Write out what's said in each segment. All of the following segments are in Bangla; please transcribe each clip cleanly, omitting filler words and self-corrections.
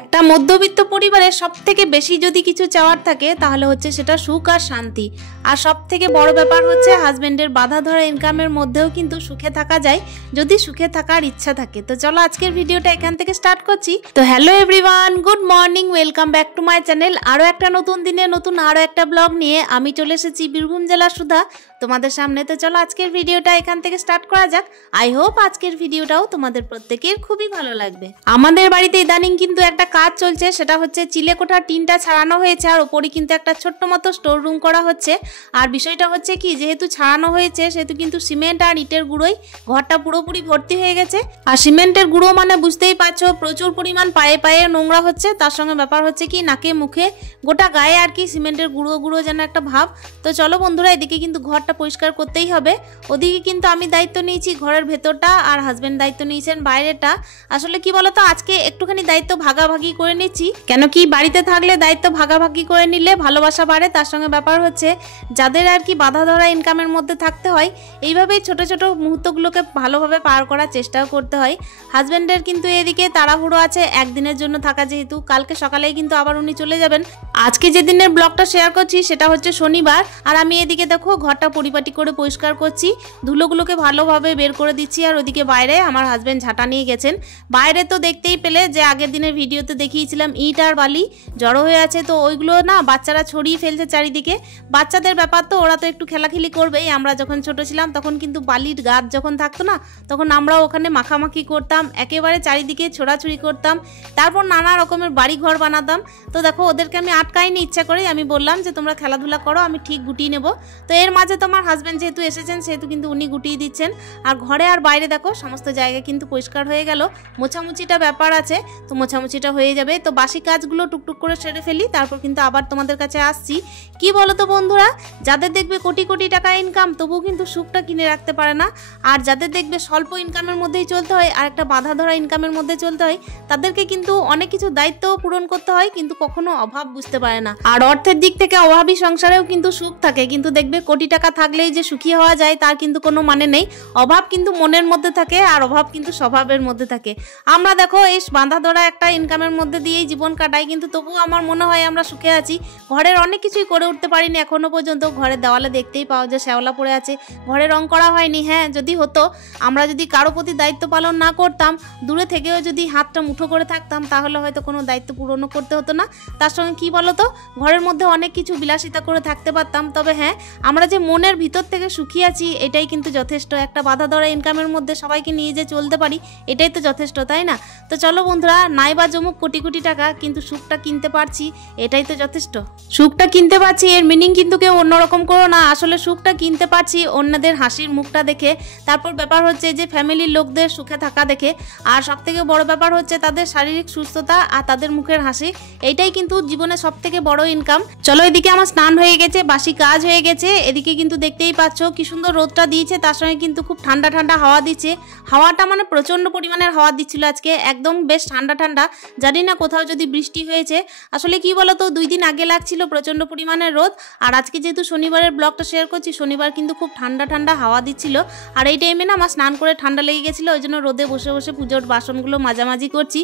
একটা মধ্যবিত্ত পরিবারের সবথেকে বেশি যদি কিছু চাওয়ার থাকে তাহলে হচ্ছে সেটা সুখ আর শান্তি। আর সবথেকে বড় ব্যাপার হচ্ছে হাজবেন্ডের বাধা ধরা ইনকামের মধ্যেও কিন্তু সুখে থাকা যায় যদি সুখে থাকার ইচ্ছা থাকে। তো চলো আজকের ভিডিওটা এখান থেকে স্টার্ট করছি। তো hello everyone, good morning, welcome back to my channel. আরও একটা নতুন দিনে নতুন আরও একটা ব্লগ নিয়ে আমি চলে এসেছি বীরভূম জেলার সুধা তোমাদের সামনে। তো চলো আজকের ভিডিওটা এখান থেকে স্টার্ট করা যাক। আই হোপ আজকের ভিডিওটাও তোমাদের প্রত্যেকের খুবই ভালো লাগবে। আমাদের বাড়িতে ইদানিং কিন্তু একটা কাজ চলছে, সেটা হচ্ছে চিলেকোঠার টিনটা ছাড়ানো হয়েছে আর ওপরে কিন্তু একটা ছোট্ট মতো স্টোর রুম করা হচ্ছে। আর বিষয়টা হচ্ছে কি, যেহেতু ছাড়ানো হয়েছে সেহেতু কিন্তু সিমেন্ট আর ইটের গুঁড়োই ঘরটা পুরোপুরি ভর্তি হয়ে গেছে। আর সিমেন্টের গুঁড়ো মানে বুঝতেই পারছো প্রচুর পরিমাণ পায়ে পায়ে নোংরা হচ্ছে, তার সঙ্গে ব্যাপার হচ্ছে কি নাকে মুখে গোটা গায়ে আর কি সিমেন্টের গুঁড়ো গুঁড়ো যেন একটা ভাব। তো চলো বন্ধুরা, এদিকে কিন্তু ঘরটা পরিষ্কার করতেই হবে। ওদিকে কিন্তু আমি দায়িত্ব নিয়েছি ঘরের ভেতরটা আর হাজবেন্ড দায়িত্ব নিয়েছেন বাইরেটা। আসলে কি বলতো, আজকে একটুখানি দায়িত্ব ভাগাভাগি করে নিচ্ছি। কেন কি, বাড়িতে থাকলে দায়িত্ব ভাগাভাগি করে নিলে ভালোবাসা বাড়ে। তার সঙ্গে ব্যাপার হচ্ছে যাদের আর কি বাধা ধরা ইনকামের মধ্যে থাকতে হয়, এইভাবেই ছোট ছোট মুহূর্তগুলোকে ভালোভাবে পার করার চেষ্টাও করতে হয়। হাজবেন্ডের কিন্তু এদিকে তাড়াহুড়ো আছে একদিনের জন্য থাকা, যেহেতু কালকে সকালেই কিন্তু আবার উনি চলে যাবেন। আজকে যে দিনের ব্লগটা শেয়ার করছি সেটা হচ্ছে শনিবার। আর আমি এদিকে দেখো ঘরটা পরিপাটি করে পরিষ্কার করছি, ধুলোগুলোকে ভালোভাবে বের করে দিচ্ছি। আর ওদিকে বাইরে আমার হাজবেন্ড ঝাঁটা নিয়ে গেছেন। বাইরে তো দেখতেই পেলে যে আগের দিনের ভিডিওতে দেখিয়েছিলাম ইট আর বালি জড়ো হয়ে আছে, তো ওইগুলো না বাচ্চারা ছড়িয়ে ফেলছে চারিদিকে। বাচ্চাদের ব্যাপার তো, ওরা তো একটু খেলাখেলি করবেই। আমরা যখন ছোট ছিলাম তখন কিন্তু বালির গাছ যখন থাকতো না, তখন আমরাও ওখানে মাখামাখি করতাম, একেবারে চারিদিকে ছোড়াছুড়ি করতাম, তারপর নানা রকমের বাড়ি ঘর বানাতাম। তো দেখো ওদেরকে আমি আটকাইনি ইচ্ছা করে, আমি বললাম যে তোমরা খেলাধুলা করো, আমি ঠিক গুটিয়ে নেব। তো এর মাঝে তোমার হাজব্যান্ড যেহেতু এসেছেন সেহেতু কিন্তু উনি গুটিয়ে দিচ্ছেন। আর ঘরে আর বাইরে দেখো সমস্ত জায়গা কিন্তু পরিষ্কার হয়ে গেল। মোছামুছিটা ব্যাপার আছে, তো মোছামুছিটা হয়ে যাবে। তো বাসি কাজগুলো টুকটুক করে সেরে ফেলি, তারপর কিন্তু আবার তোমাদের কাছে আসছি। কি বলো তো বন্ধুরা, যাদের দেখবে কোটি কোটি টাকা ইনকাম তবুও কিন্তু সুখটা কিনে রাখতে পারে না, আর যাদের দেখবে স্বল্প ইনকামের মধ্যেই চলতে হয় আর একটা বাধা ধরা ইনকামের মধ্যে চলতে হয়, তাদেরকে কিন্তু অনেক কিছু দায়িত্বও পূরণ করতে হয় কিন্তু কখনো অভাব বুঝতে পারে না। আর অর্থের দিক থেকে অভাবী সংসারেও কিন্তু সুখ থাকে, কিন্তু দেখবে কোটি টাকা থাকলেই যে সুখী হওয়া যায় তার কিন্তু কোনো মানে নেই। অভাব কিন্তু মনের মধ্যে থাকে আর অভাব কিন্তু স্বভাবের মধ্যে থাকে। আমরা দেখো এই বাঁধা ধরা একটা ইনকামের মধ্যে দিয়েই জীবন কাটাই, কিন্তু তবুও আমার মনে হয় আমরা সুখে আছি। ঘরের অনেক কিছুই করে উঠতে পারিনি এখনো পর্যন্ত। ঘরের দেওয়ালে দেখতেই পাও যে শ্যাওলা পড়ে আছে, ঘরে রং করা হয়নি। হ্যাঁ, যদি হতো, আমরা যদি কারো প্রতি দায়িত্ব পালন না করতাম, দূরে থেকেও যদি হাতটা মুঠো করে থাকতাম, তাহলে হয়তো কোনো দায়িত্ব পূরণও করতে হতো না। তার সঙ্গে কি বলতো, ঘরের মধ্যে অনেক কিছু বিলাসিতা করে থাকতে পারতাম। তবে হ্যাঁ, আমরা যে মনের ভিতর থেকে সুখী আছি এটাই কিন্তু যথেষ্ট। একটা বাধা ধরা ইনকামের মধ্যে সবাইকে নিয়ে যে চলতে পারি এটাই তো যথেষ্ট, তাই না? তো চলো বন্ধুরা, নাই বা জমুক কোটি কোটি টাকা, কিন্তু সুখটা কিনতে পারছি এটাই তো যথেষ্ট। সুখটা কিনতে পারছি এর মিনিং কিন্তু কেউ অন্যরকম করো না। আসলে সুখটা কিনতে পারছি অন্যদের হাসির মুখটা দেখে, তারপর ব্যাপার হচ্ছে যে ফ্যামিলির লোকদের সুখে থাকা দেখে, আর সব থেকে বড় ব্যাপার হচ্ছে তাদের শারীরিক সুস্থতা আর তাদের মুখের হাসি। এইটাই কিন্তু জীবনে সব থেকে বড় ইনকাম। চলো, এদিকে আমার স্নান হয়ে গেছে, বাসি কাজ হয়ে গেছে। এদিকে কিন্তু দেখতেই পাচ্ছ কি সুন্দর রোদটা দিয়েছে, তার সঙ্গে কিন্তু খুব ঠান্ডা ঠান্ডা হাওয়া দিচ্ছে। হাওয়াটা মানে প্রচন্ড পরিমাণের হাওয়া দিচ্ছিল আজকে, একদম বেশ ঠান্ডা ঠান্ডা। জানি না কোথাও যদি বৃষ্টি হয়েছে। আসলে কি বলতো, 2 দিন আগে লাগছিল প্রচন্ড পরিমাণের রোদ, আর আজকে যেহেতু শনিবারের ব্লগটা শেয়ার করছি, শনিবার কিন্তু খুব ঠান্ডা ঠান্ডা হাওয়া দিচ্ছিল। আর এই টাইমে না আমার স্নান করে ঠান্ডা লেগে গেছিলো, ওই জন্য রোদে বসে বসে পুজোর বাসনগুলো মাঝামাঝি করছি।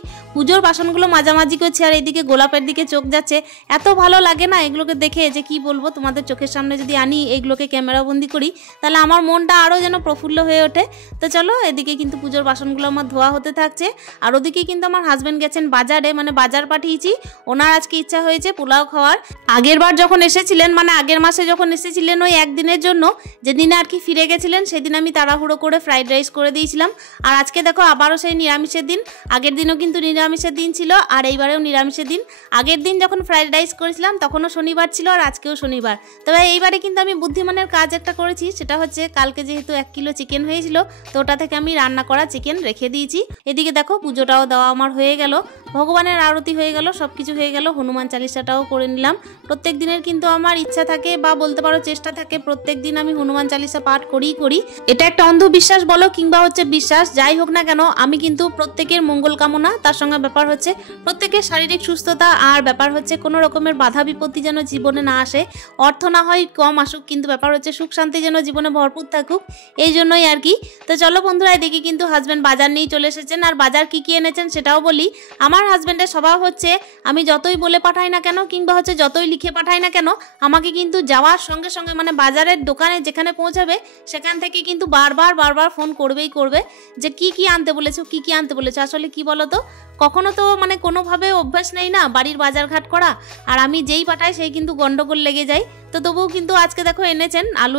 আর এইদিকে গোলাপের দিকে চোখ যাচ্ছে, এত ভালো লাগে না এগুলোকে দেখে যে কি বলবো। তোমাদের চোখের সামনে যদি আনি এগুলোকে ক্যামেরাবন্দি করি তাহলে আমার মনটা আরও যেন প্রফুল্ল হয়ে ওঠে। তো চলো, এদিকে কিন্তু পুজোর বাসনগুলো আমার ধোয়া হতে থাকছে। আর ওদিকে কিন্তু আমার হাজব্যান্ড গেছেন বাজারে, মানে বাজার পাঠিয়েছি। ওনার আজকে ইচ্ছা হয়েছে পোলাও খাওয়ার। আগের বার যখন এসেছিলেন, মানে আগের মাসে যখন এসেছিলেন ওই একদিনের জন্য, যেদিনে আর কি ফিরে গেছিলেন, সেদিন আমি তাড়াহুড়ো করে ফ্রাইড রাইস করে দিয়েছিলাম। আর আজকে দেখো আবারও সেই নিরামিষের দিন। আগের দিনও কিন্তু নিরামিষের দিন ছিল আর এইবারেও নিরামিষের দিন। আগের দিন যখন ফ্রাইড রাইস করেছিলাম তখনও শনিবার ছিল আর আজকেও শনিবার। তবে এইবারে কিন্তু আমি বুদ্ধিমানের কাজ একটা করেছি, সেটা হচ্ছে কালকে যেহেতু 1 কিলো চিকেন হয়েছিল, তো ওটা থেকে আমি রান্না করা চিকেন রেখে দিয়েছি। এদিকে দেখো পুজোটাও দেওয়া আমার হয়ে গেল। ভগবানের আরতি হয়ে গেল, সব কিছু হয়ে গেল, হনুমান চালিসাটাও করে নিলাম। প্রত্যেক দিনের কিন্তু আমার ইচ্ছা থাকে বা বলতে পারো চেষ্টা থাকে, প্রত্যেক দিন আমি হনুমান চালিসা পাঠ করি। এটা একটা অন্ধবিশ্বাস বলো কিংবা হচ্ছে বিশ্বাস, যাই হোক না কেন আমি কিন্তু প্রত্যেকের মঙ্গল কামনা, তার সঙ্গে ব্যাপার হচ্ছে প্রত্যেকের শারীরিক সুস্থতা, আর ব্যাপার হচ্ছে কোনো রকমের বাধা বিপত্তি যেন জীবনে না আসে, অর্থ না হয় কম আসুক, কিন্তু ব্যাপার হচ্ছে সুখ শান্তি যেন জীবনে ভরপুর থাকুক, এই জন্যই আর কি। তো চলো বন্ধুরা, এদিকে কিন্তু হাজব্যান্ড বাজার নিয়ে চলে এসেছেন। আর বাজার কি এনেছেন সেটাও বলি। আমার হাজব্যান্ডের স্বভাব হচ্ছে আমি যতই বলে পাঠাই না কেন কিংবা হচ্ছে যতই লিখে পাঠাই না কেন, আমাকে কিন্তু যাওয়ার সঙ্গে সঙ্গে মানে বাজারের দোকানে যেখানে পৌঁছাবে সেখান থেকে কিন্তু বারবার ফোন করবে যে কি আনতে বলেছো, কি আনতে বলেছো। আসলে কি বলো তো, কখনো তো মানে কোনোভাবে অভ্যাস নেই না বাড়ির বাজারঘাট করা, আর আমি যেই পাঠাই সেই কিন্তু গন্ডগোল লেগে যায়। তো তবুও কিন্তু আজকে দেখো এনেছেন আলু,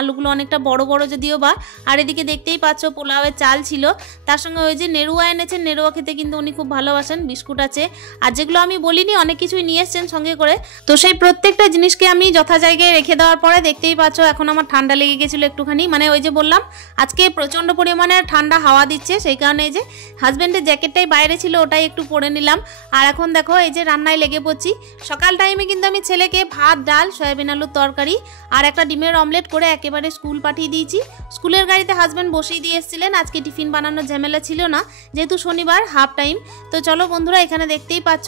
আলুগুলো অনেকটা বড় যদিও বা। আর এদিকে দেখতেই পাচ্ছ পোলাওয়ের চাল ছিল, তার সঙ্গে ওই যে নেরুয়া এনেছেন, নেরুয়া খেতে কিন্তু উনি খুব ভালোবাসেন, বিস্কুট আছে, আর যেগুলো আমি বলিনি অনেক কিছুই নিয়ে এসছেন সঙ্গে করে। তো সেই প্রত্যেকটা জিনিসকে আমি যথা জায়গায় রেখে দেওয়ার পরে দেখতেই পাচ্ছ এখন আমার ঠান্ডা লেগে গেছিলো একটুখানি, মানে ওই যে বললাম আজকে প্রচণ্ড পরিমাণে ঠান্ডা হাওয়া দিচ্ছে, সেই কারণে এই যে হাজব্যান্ডের জ্যাকেটটাই বাইরে ছিল ওটাই একটু পরে নিলাম। আর এখন দেখো এই যে রান্নায় লেগে পড়ছি। সকাল টাইমে কিন্তু আমি ছেলেকে ভাত, ডাল, সয়াবিন আলুর তরকারি আর একটা ডিমের অমলেট করে একেবারে স্কুল পাঠিয়ে দিয়েছি। স্কুলের গাড়িতে হাজব্যান্ড বসিয়ে দিয়ে এসেছিলেন, আজকে টিফিন বানানোর ঝামেলা ছিল না যেহেতু শনিবার হাফ টাইম। তো চলো বন্ধুরা, এখানে দেখতেই পাচ্ছ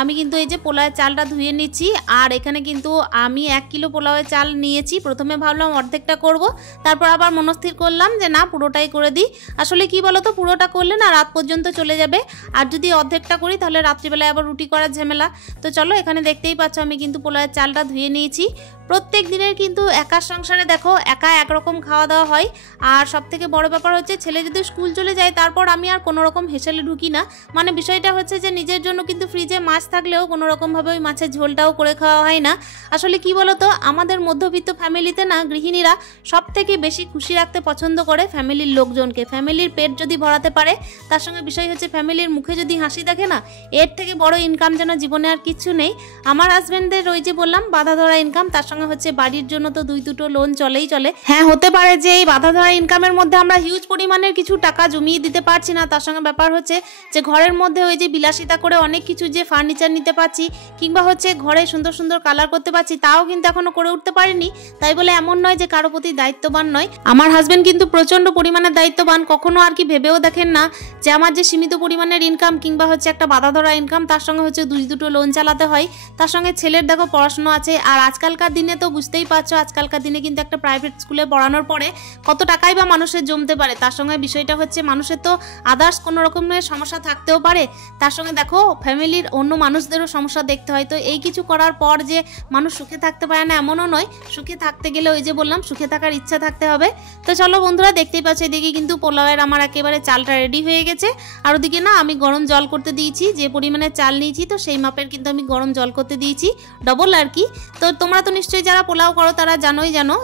আমি কিন্তু এই যে পোলাওয়ের চালটা ধুয়ে নিচ্ছি। আর এখানে কিন্তু আমি 1 কিলো পোলাওয়ের চাল নিয়েছি। প্রথমে ভাবলাম অর্ধেকটা করব, তারপর আবার মনস্থির করলাম যে না পুরোটাই করে দিই। আসলে কি বলো তো, পুরোটা করলে না রাত পর্যন্ত চলে যাবে, আর যদি অর্ধেকটা করি তাহলে রাত্রিবেলায় আবার রুটি করার ঝামেলা। তো চলো এখানে দেখতেই পাচ্ছ আমি কিন্তু পোলাওয়ের চালটা ধুয়ে নিয়েছি। প্রত্যেক দিনের কিন্তু একার সংসারে দেখো একা একরকম খাওয়া দাওয়া হয়, আর সব থেকে বড় ব্যাপার হচ্ছে ছেলে যদি স্কুল চলে যায় তারপর আমি আর কোনো রকম হেসেলে ঢুকি না। মানে বিষয়টা হচ্ছে যে নিজের জন্য কিন্তু ফ্রিজে মাছ থাকলেও কোনো রকমভাবে ওই মাছের ঝোলটাও করে খাওয়া হয় না। আসলে কি বলতো, আমাদের মধ্যবিত্ত ফ্যামিলিতে না গৃহিণীরা সব থেকে বেশি খুশি রাখতে পছন্দ করে ফ্যামিলির লোকজনকে। ফ্যামিলির পেট যদি ভরাতে পারে, তার সঙ্গে বিষয় হচ্ছে ফ্যামিলির মুখে যদি হাসি দেখে না, এর থেকে বড় ইনকাম যেন জীবনে আর কিচ্ছু নেই। আমার হাজব্যান্ডের ওই যে বললাম বাধা ধরা ইনকাম, তার সঙ্গে হচ্ছে বাড়ির জন্য তো 2-2টো লোন চলে। হ্যাঁ হতে পারে যে এই বাধা ধরা ইনকামের মধ্যে আমরা হিউজ পরিমাণের কিছু টাকা জমিয়ে দিতে পারছি না, তার সঙ্গে ব্যাপার হচ্ছে যে ঘরের মধ্যে ওই যে বিলাসিতা করে অনেক কিছু যে ফার্নিচার নিতে পারছি কিংবা হচ্ছে ঘরে সুন্দর সুন্দর কালার করতে পারছি, তাও কিন্তু এখনো করে উঠতে পারিনি। তাই বলে এমন নয় যে কারো প্রতি দায়িত্ববান নয়, আমার হাজব্যান্ড কিন্তু প্রচন্ড পরিমাণে দায়িত্ববান। কখনো আর কি ভেবেও দেখেন না যে আমার যে সীমিত পরিমাণের ইনকাম কিংবা হচ্ছে একটা বাধা ধরা ইনকাম, তার সঙ্গে হচ্ছে 2-2টো লোন চালাতে হয়, তার সঙ্গে ছেলের দেখো পড়াশোনা আছে। আর আজকালকার দিনে তো বুঝতেই পারছো, আজকালকার দিনে কিন্তু একটা প্রাইভেট স্কুলে পড়ানোর পরে কত টাকাই বা মানুষের জমতে পারে। তার সঙ্গে বিষয়টা হচ্ছে মানুষের তো আদার্স কোনো রকমের সমস্যা থাকতেও পারে, তার সঙ্গে দেখো ফ্যামিলির অন্য মানুষদেরও সমস্যা দেখতে হয়। তো এই কিছু করার পর যে মানুষ সুখে থাকতে পারে না এমনও নয়, সুখে থাকতে গেলে ওই যে বললাম সুখে থাকার ইচ্ছা থাকতে হবে। তো চলো বন্ধুরা, দেখতেই পাচ্ছ এদিকে কিন্তু পোলাওয়ের আমার একেবারে চালটা রেডি হয়ে গেছে। আর ওদিকে না আমি গরম জল করতে দিয়েছি, যে পরিমাণে চাল নিয়েছি তো সেই মাপের কিন্তু আমি গরম জল করতে দিয়েছি, ডবল আর কি। তো তোমরা তো নিশ্চয়ই যারা পোলাও করো তারা জানো,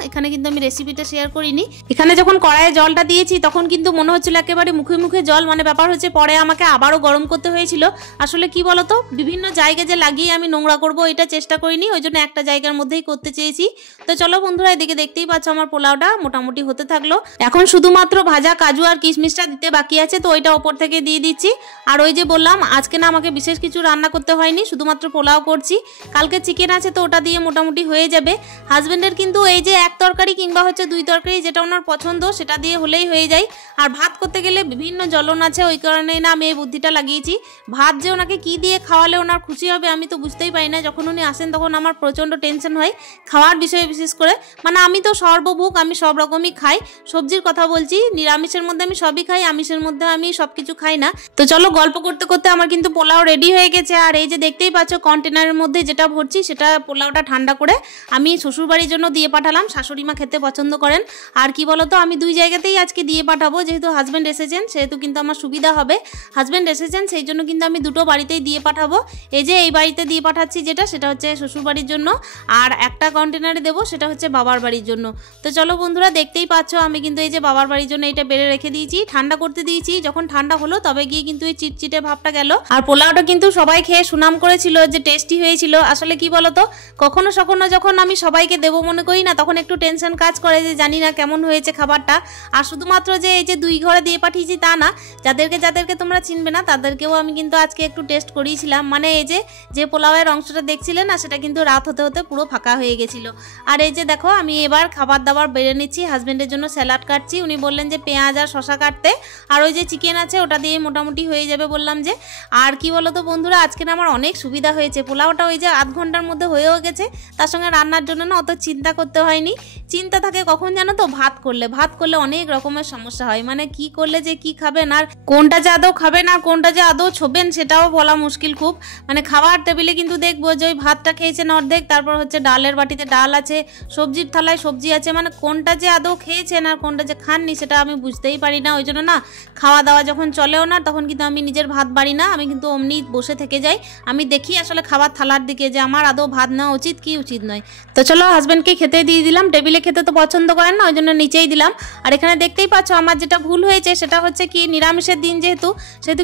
এখানে কিন্তু আমি রেসিপিটা শেয়ার করিনি। এখানে যখন কড়াইয়ে জলটা দিয়েছি তখন কিন্তু মনে হচ্ছিল একেবারে মুখে মুখে জল, মানে ব্যাপার হচ্ছে পরে আমাকে আবারও গরম করতে হয়েছিল। আসলে কি বলতো, বিভিন্ন জায়গায় যে লাগিয়ে আমি নোংরা করব এটা চেষ্টা করিনি, ওই জন্য একটা জায়গার মধ্যেই করতে চেয়েছি। তো চলো বন্ধুরা, এদিকে দেখতেই পাচ্ছ আমার পোলাওটা মোটামুটি হতে থাকলো। এখন শুধুমাত্র ভাজা কাজু আর কিশমিশটা দিতে বাকি আছে, তো ওইটা ওপর থেকে দিয়ে দিচ্ছি। আর ওই যে বললাম আজকে না আমাকে বিশেষ কিছু রান্না করতে হয়নি, শুধুমাত্র পোলাও করছি। কালকে চিকেন আছে তো ওটা দিয়ে মোটামুটি হয়ে যাবে। হাজবেন্ডের কিন্তু এই যে 1 তরকারি কিংবা হচ্ছে 2 তরকারি যেটা ওনার পছন্দ সেটা দিয়ে হলেই হয়ে যায়। আর ভাত করতে গেলে বিভিন্ন জ্বলন আছে, ওই কারণেই না আমি এই বুদ্ধিটা লাগিয়েছি। ভাত যে ওনাকে কি দিয়ে খাওয়ালে ওনার খুশি হবে আমি তো বুঝতেই পারি না। যখন উনি আসেন তখন আমার প্রচণ্ড টেনশন হয় খাওয়ার বিষয়ে, বিশেষ করে মানে আমি তো সর্বভুক, আমি সব রকমই খাই। সবজির কথা বলছি, নিরামিষের মধ্যে আমি সবই খাই, আমিষের মধ্যে আমি সব কিছু খাই না। তো চলো গল্প করতে করতে আমার কিন্তু পোলাও রেডি হয়ে গেছে। আর এই যে দেখতেই পাচ্ছ কন্টেনারের মধ্যে যেটা ভরছি সেটা পোলাওটা ঠান্ডা করে আমি শ্বশুরবাড়ির জন্য দিয়ে পাঠালাম। শাশুড়ি মা খেতে পছন্দ করেন। আর কি বলতো, আমি 2 জায়গাতেই আজকে দিয়ে পাঠাবো, যেহেতু হাজব্যান্ড এসেছেন সেহেতু কিন্তু আমার সুবিধা হবে। হাজব্যান্ড এসেছেন সেই জন্য কিন্তু আমি 2টো বাড়িতেই দিয়ে পাঠাবো। এই যে এই বাড়িতে দিয়ে পাঠাচ্ছি সেটা হচ্ছে শ্বশুরবাড়ির জন্য, আর একটা কন্টেনারে দেবো সেটা হচ্ছে বাবার বাড়ির জন্য। তো চলো বন্ধুরা, দেখতেই পাচ্ছ আমি কিন্তু এই যে বাবার বাড়ির জন্য এটা বেড়ে রেখে দিয়েছি, ঠান্ডা করতে দিয়েছি। যখন ঠান্ডা হলো তবে গিয়ে কিন্তু এই চিটচিটে ভাবটা গেল। আর পোলাওটা কিন্তু সবাই খেয়ে সুনাম করেছিল যে টেস্টি হয়েছিল। আসলে কি বলতো, কখনো যখন আমি সবাইকে দেবো মনে করি না, তখন একটু টেনশন কাজ করে যে জানি না কেমন হয়েছে খাবারটা। আর শুধুমাত্র যে এই যে 2 ঘরে দিয়ে পাঠিয়েছি তা না, যাদেরকে তোমরা চিনবে না তাদেরকেও আমি কিন্তু আজকে একটু টেস্ট করিয়েছিলাম। মানে এই যে পোলাওয়ের অংশটা দেখছিলে না, সেটা কিন্তু রাত হতে হতে পুরো ফাঁকা হয়ে গেছিলো। আর এই যে দেখো আমি এবার খাবার দাবার বেড়ে নিচ্ছি, হাজব্যান্ডের জন্য স্যালাড কাটছি। উনি বললেন যে পেঁয়াজ আর শশা কাটতে, আর ওই যে চিকেন আছে ওটা দিয়ে মোটামুটি হয়ে যাবে বললাম যে। আর কি বলো তো বন্ধুরা, আজকে না আমার অনেক সুবিধা হয়েছে, পোলাওটা ওই যে আধ ঘন্টার মধ্যে হয়েও গেছে, তার সঙ্গে রান্নার জন্য না অত চিন্তা করতে হয়নি। চিন্তা থাকে কখন জানো তো, ভাত করলে অনেক রকমের সমস্যা হয়, মানে কি করলে যে কি খাবেন আর কোনটা যে আদৌ খাবেন আর কোনটা যে আদৌ ছোবেন সেটাও বলা মুশকিল খুব। মানে খাবার টেবিলে কিন্তু দেখবো যে ওই ভাতটা খেয়েছেন অর্ধেক, তারপর হচ্ছে ডালের বাটিতে ডাল আছে, সবজির থালায় সবজি আছে, মানে কোনটা যে আদৌ খেয়েছেন আর কোনটা যে খাননি সেটা আমি বুঝতেই পারি না। ওই জন্য না খাওয়া দাওয়া যখন চলেও না তখন কিন্তু আমি নিজের ভাত বাড়ি না, আমি কিন্তু অমনি বসে থেকে যাই। আমি দেখি আসলে খাবার থালার দিকে যে আমার আদৌ ভাত নেওয়া উচিত কি উচিত নয়। তো চলো হাজব্যান্ডকে খেতে দিয়ে দিলাম, টেবিলে খেতে তো পছন্দ করেন না, ওই জন্য নিচেই দিলাম। আর এখানে দেখতেই পাচ্ছ আমার যেটা ভুল হয়েছে সেটা হচ্ছে কি, নিরামিষের দিন যেহেতু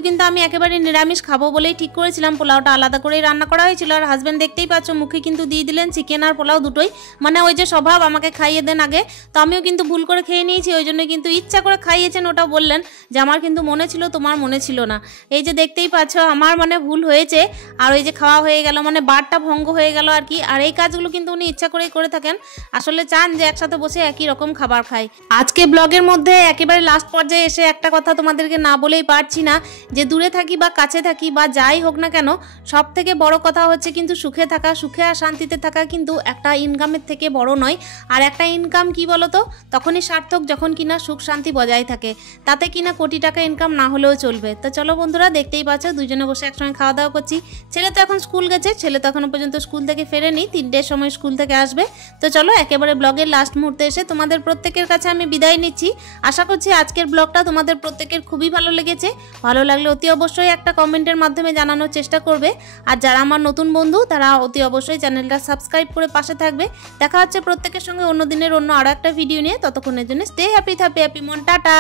কিন্তু আমি একেবারে নিরামিষ খাবো বলেই ঠিক করেছিলাম, পোলাওটা আলাদা করেই রান্না করা হয়েছিল। আর হাজব্যান্ড দেখতেই পাচ্ছ মুখে কিন্তু দিয়ে দিলেন চিকেন আর পোলাও দুটোই, মানে ওই যে স্বভাব আমাকে খাইয়ে দেন আগে, তো আমিও কিন্তু ভুল করে খেয়ে নিয়েছি, ওই জন্য কিন্তু ইচ্ছা করে খাইয়েছেন। ওটা বললেন যে আমার কিন্তু মনে ছিল তোমার মনে ছিল না। এই যে দেখতেই পাচ্ছ আমার মানে ভুল হয়েছে, আর ওই যে খাওয়া হয়ে গেল, মানে বারটা ভঙ্গ হয়ে গেল আর কি। আর এই কাজগুলো কিন্তু উনি ইচ্ছা করেই করে থাকেন, আসলে চান যে একসাথে বসে একই রকম খাবার খাই। আজকে ব্লগের মধ্যে একেবারে লাস্ট পর্যায়ে এসে একটা কথা তোমাদেরকে না বলেই পারছি না, যে দূরে থাকি বা কাছে থাকি বা যাই হোক না কেন, সব থেকে বড় কথা হচ্ছে কিন্তু সুখে থাকা, সুখে আর শান্তিতে থাকা কিন্তু একটা ইনকামের থেকে বড় নয়। আর একটা ইনকাম কি বলতো, তখনই সার্থক যখন কিনা সুখ শান্তি বজায় থাকে, তাতে কিনা কোটি টাকা ইনকাম না হলেও চলবে। তো চলো বন্ধুরা, দেখতেই পাচ্ছ দুজনে বসে একসঙ্গে খাওয়া দাওয়া করছি। ছেলে তো এখন স্কুল গেছে, ছেলে তো এখনো পর্যন্ত স্কুল থেকে ফেরেনি, 3টের সময় স্কুল থেকে আসবে। তো চলো একেবারে ব্লগের লাস্ট মুহূর্তে এসে তোমাদের প্রত্যেকের কাছে আমি বিদায় নিচ্ছি। আশা করছি আজকের ব্লগটা তোমাদের প্রত্যেকের খুবই ভালো লেগেছে। ভালো লাগলে অতি অবশ্যই একটা কমেন্টের মাধ্যমে জানানোর চেষ্টা করবে। আর যারা আমার নতুন বন্ধু তারা অতি অবশ্যই চ্যানেলটা সাবস্ক্রাইব করে পাশে থাকবে। দেখা হচ্ছে প্রত্যেকের সঙ্গে অন্য দিনের অন্য আরও একটা ভিডিও নিয়ে। ততক্ষণের জন্য স্টে হ্যাপি, হ্যাপি মন, টাটা।